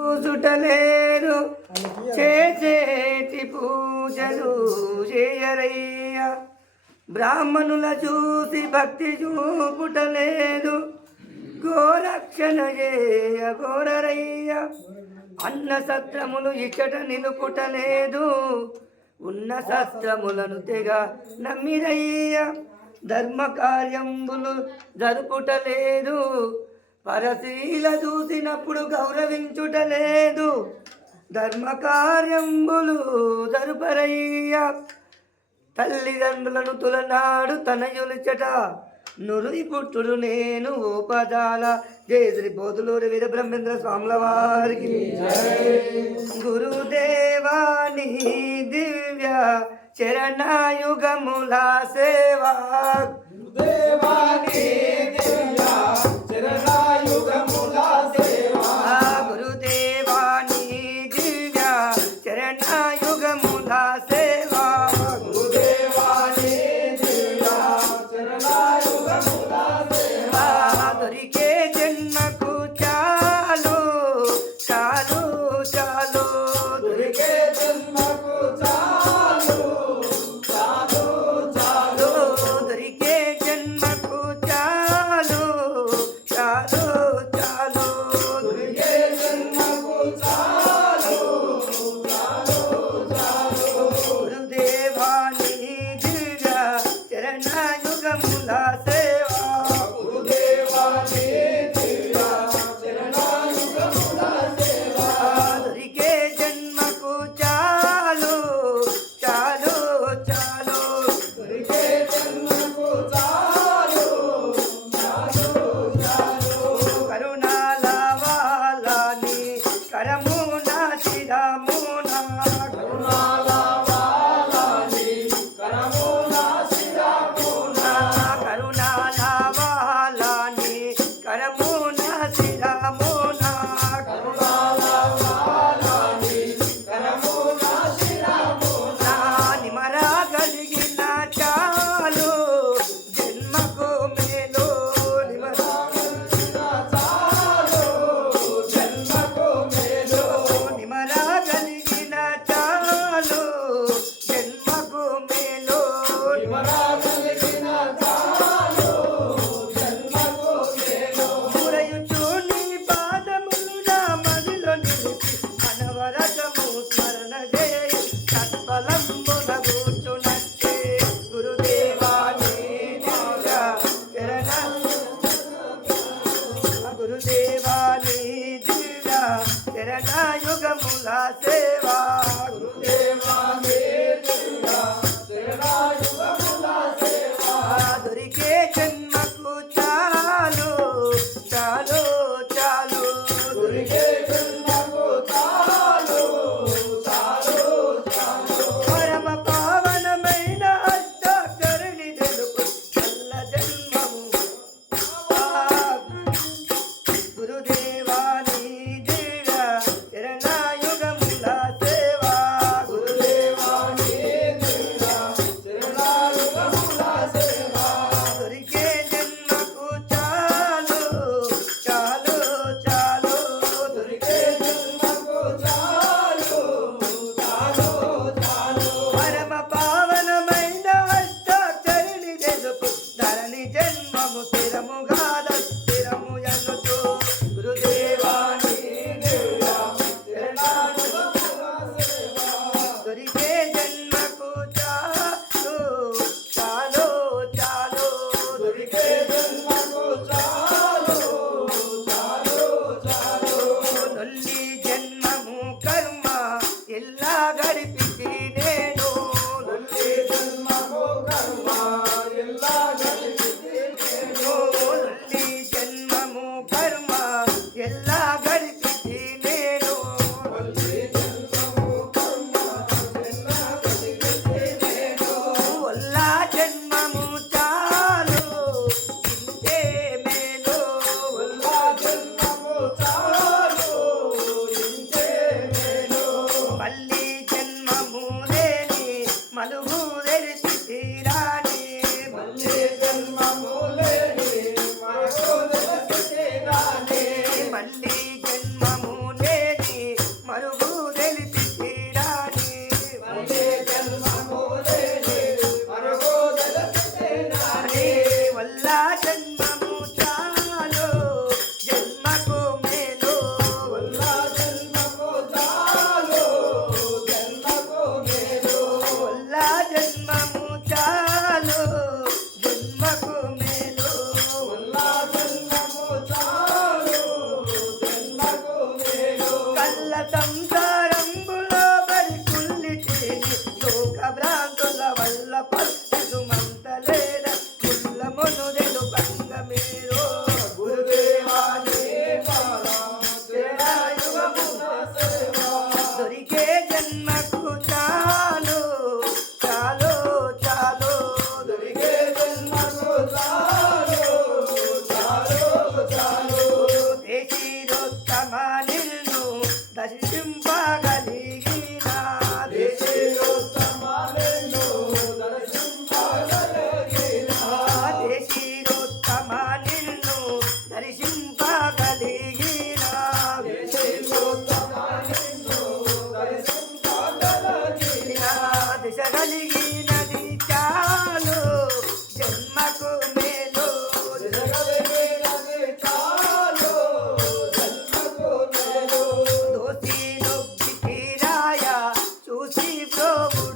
చూసుటలేరు. చేసేటి పూజలు చేయరయ్య. బ్రాహ్మణుల చూసి భక్తి చూపుటలేదు. గోరక్షణ చేయ గోరరయ్య. అన్న సత్రములు ఇచ్చట నిలుపుటలేదు. ఉన్న సత్రములను తెగ నమ్మిరయ్య. ధర్మ కార్యంబులు జరుపుటలేదు. పరశీల చూసినప్పుడు గౌరవించుట లేదు. ధర్మకార్యంబులు జరుపరయ్య తల్లిదండ్రులను తులనాడు తనయులిచట నురుయి పుట్టుడు నేను ఓపదాల జయ శ్రీ బోధులూరి వీరబ్రహ్మేంద్ర స్వాముల వారికి. గురుదేవాని దివ్య చరణాయుగముల సేవా. దేవాని చేయి ಎಲ್ಲ love.